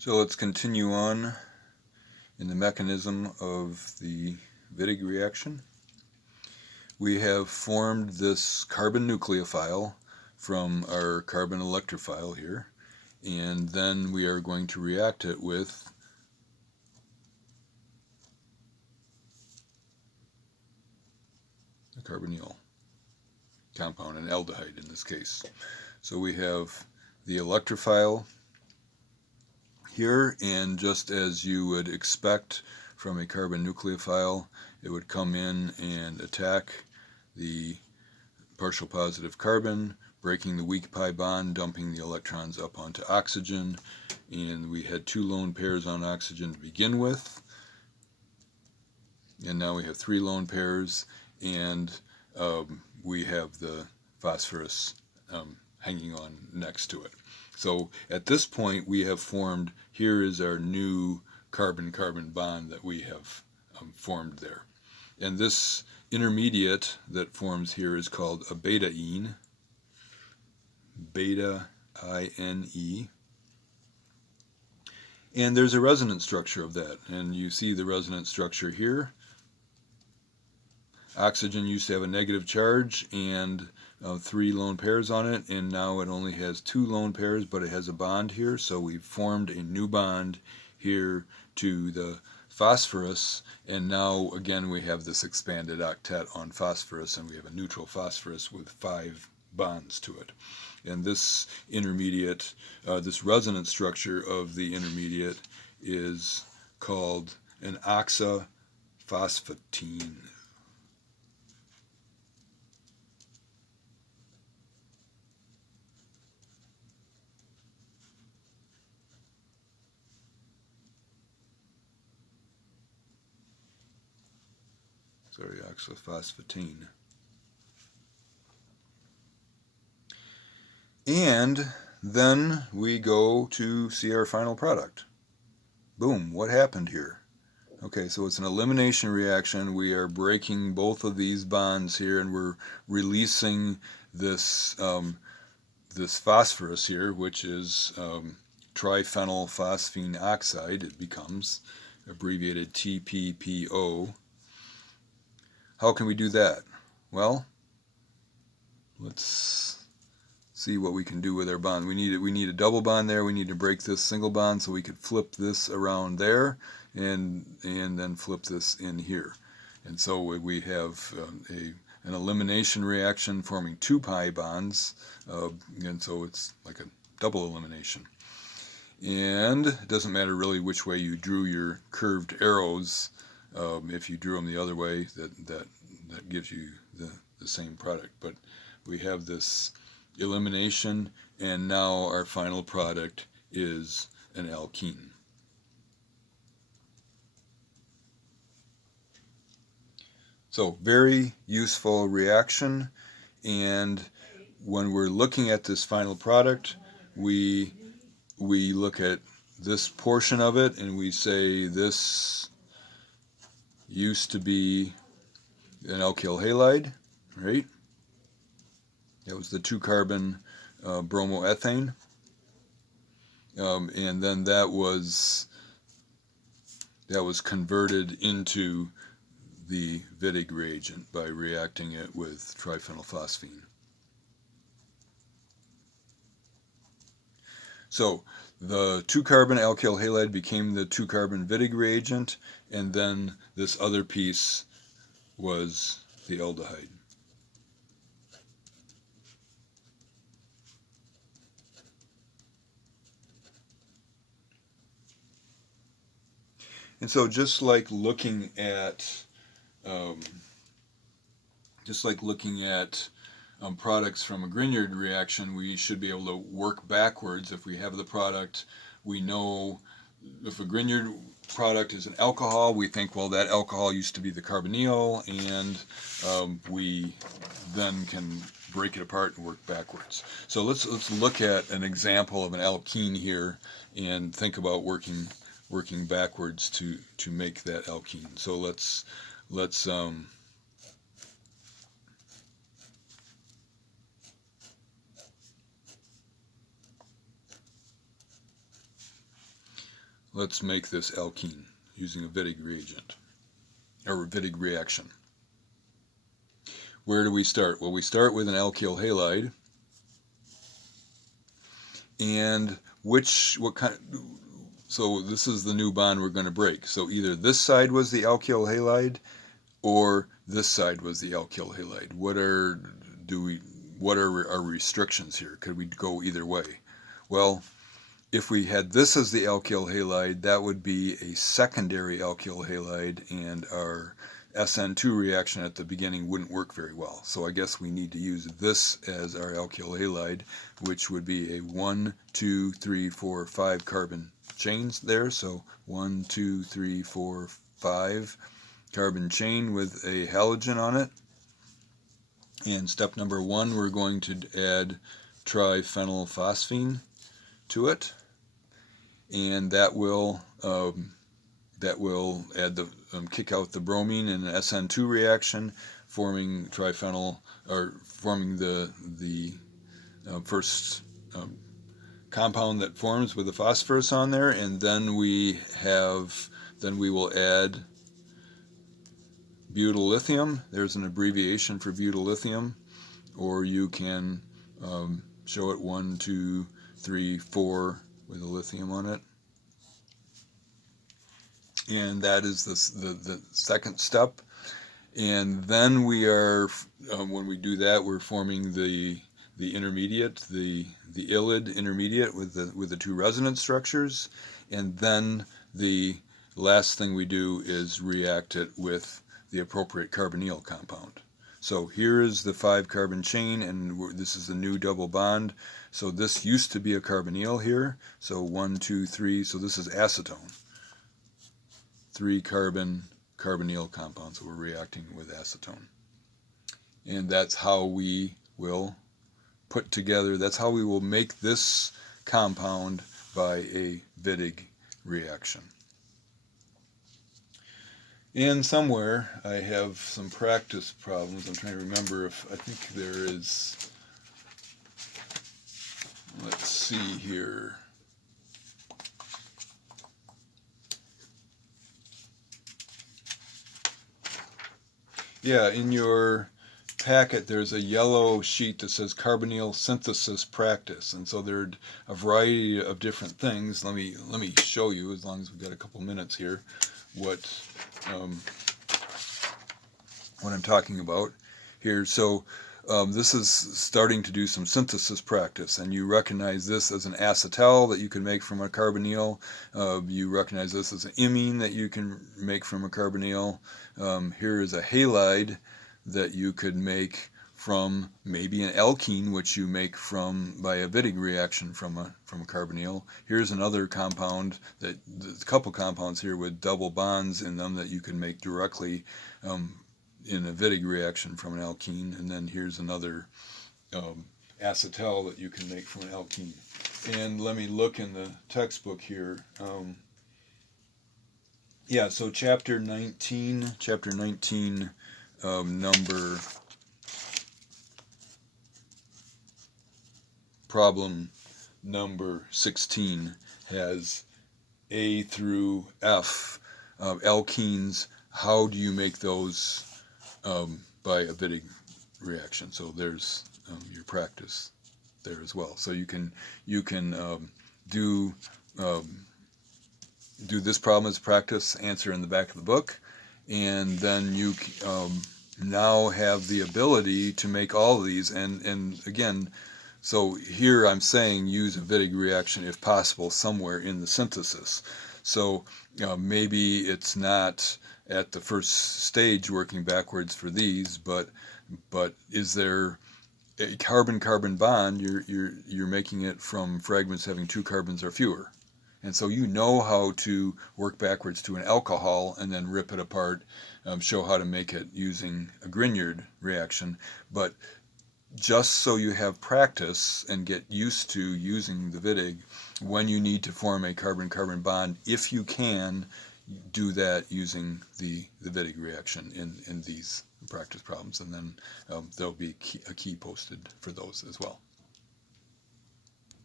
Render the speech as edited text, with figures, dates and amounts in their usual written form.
So let's continue on in the mechanism of the Witting reaction. We have formed this carbon nucleophile from our carbon electrophile here, and then we are going to react it with a carbonyl compound, an aldehyde in this case. So we have the electrophile here, and just as you would expect from a carbon nucleophile, it would come in and attack the partial positive carbon, breaking the weak pi bond, dumping the electrons up onto oxygen, and we had 2 lone pairs on oxygen to begin with, and now we have 3 lone pairs, and we have the phosphorus hanging on next to it. So at this point we have formed, here is our new carbon-carbon bond that we have formed there. And this intermediate that forms here is called a beta-ene, beta-I-N-E. And there's a resonance structure of that, and you see the resonance structure here. Oxygen used to have a negative charge and 3 lone pairs on it, and now it only has 2 lone pairs, but it has a bond here, so we've formed a new bond here to the phosphorus, and now again we have this expanded octet on phosphorus, and we have a neutral phosphorus with 5 bonds to it. And this intermediate, this resonance structure of the intermediate is called an oxaphosphatine. Oxaphosphatine. And then we go to see our final product. Boom, what happened here? Okay, so it's an elimination reaction. We are breaking both of these bonds here, and we're releasing this this phosphorus here, which is triphenylphosphine oxide. It becomes abbreviated TPPO. How can we do that? Well, let's see what we can do with our bond. We need a double bond there. We need to break this single bond so we could flip this around there, and then flip this in here. And so we have an elimination reaction forming 2 pi bonds, and so it's like a double elimination. And it doesn't matter really which way you drew your curved arrows. If you drew them the other way, that gives you the same product. But we have this elimination, and now our final product is an alkene. So very useful reaction, and when we're looking at this final product, we look at this portion of it and we say this used to be an alkyl halide, right? That was the 2-carbon bromoethane, and then that was converted into the Witting reagent by reacting it with triphenylphosphine. So the 2-carbon alkyl halide became the 2-carbon Witting reagent, and then this other piece was the aldehyde. And so just like looking at products from a Grignard reaction, we should be able to work backwards. If we have the product, we know if a Grignard product is an alcohol, we think, well, that alcohol used to be the carbonyl, and we then can break it apart and work backwards. So let's look at an example of an alkene here and think about working backwards to make that alkene. So let's let's make this alkene using a Witting reagent, or Witting reaction. Where do we start? Well, we start with an alkyl halide. And so this is the new bond we're going to break. So either this side was the alkyl halide or this side was the alkyl halide. What are our restrictions here? Could we go either way? Well, if we had this as the alkyl halide, that would be a secondary alkyl halide, and our SN2 reaction at the beginning wouldn't work very well. So I guess we need to use this as our alkyl halide, which would be a 1, 2, 3, 4, 5 carbon chains there. So 1, 2, 3, 4, 5 carbon chain with a halogen on it. And step number 1, we're going to add triphenylphosphine to it, and that will add the kick out the bromine in an SN2 reaction, forming triphenyl, or forming the first compound that forms with the phosphorus on there, and then we will add butyllithium. There's an abbreviation for butyllithium, or you can show it 1, 2, 3, 4 with a lithium on it. And that is the second step. And then we are, when we do that, we're forming the intermediate, the ylide intermediate with the two resonance structures. And then the last thing we do is react it with the appropriate carbonyl compound. So here is the 5 carbon chain, and this is a new double bond. So this used to be a carbonyl here. So 1, 2, 3. So this is acetone. 3 carbon carbonyl compound. So we're reacting with acetone. And that's how we will put together, that's how we will make this compound by a Witting reaction. And somewhere I have some practice problems. I'm trying to remember if, I think there is, let's see here. Yeah, in your packet there's a yellow sheet that says carbonyl synthesis practice, and so there are a variety of different things. Let me show you, as long as we've got a couple minutes here, what I'm talking about here. So this is starting to do some synthesis practice, and you recognize this as an acetal that you can make from a carbonyl. You recognize this as an imine that you can make from a carbonyl. Here is a halide that you could make from maybe an alkene, which you make by a Witting reaction from a carbonyl. Here's another compound, a couple compounds here with double bonds in them that you can make directly in a Witting reaction from an alkene. And then here's another acetal that you can make from an alkene. And let me look in the textbook here. Yeah, so chapter 19, problem number 16 has A through F alkenes. How do you make those by a Witting reaction? So there's your practice there as well. So you can do this problem as practice, answer in the back of the book, and then you now have the ability to make all of these. And again, so here I'm saying use a Witting reaction if possible somewhere in the synthesis. So maybe it's not at the first stage working backwards for these, but is there a carbon-carbon bond? You're making it from fragments having 2 carbons or fewer. And so you know how to work backwards to an alcohol and then rip it apart, show how to make it using a Grignard reaction. But just so you have practice and get used to using the Witting, when you need to form a carbon-carbon bond, if you can, do that using the Witting reaction in these practice problems. And then there'll be a key posted for those as well.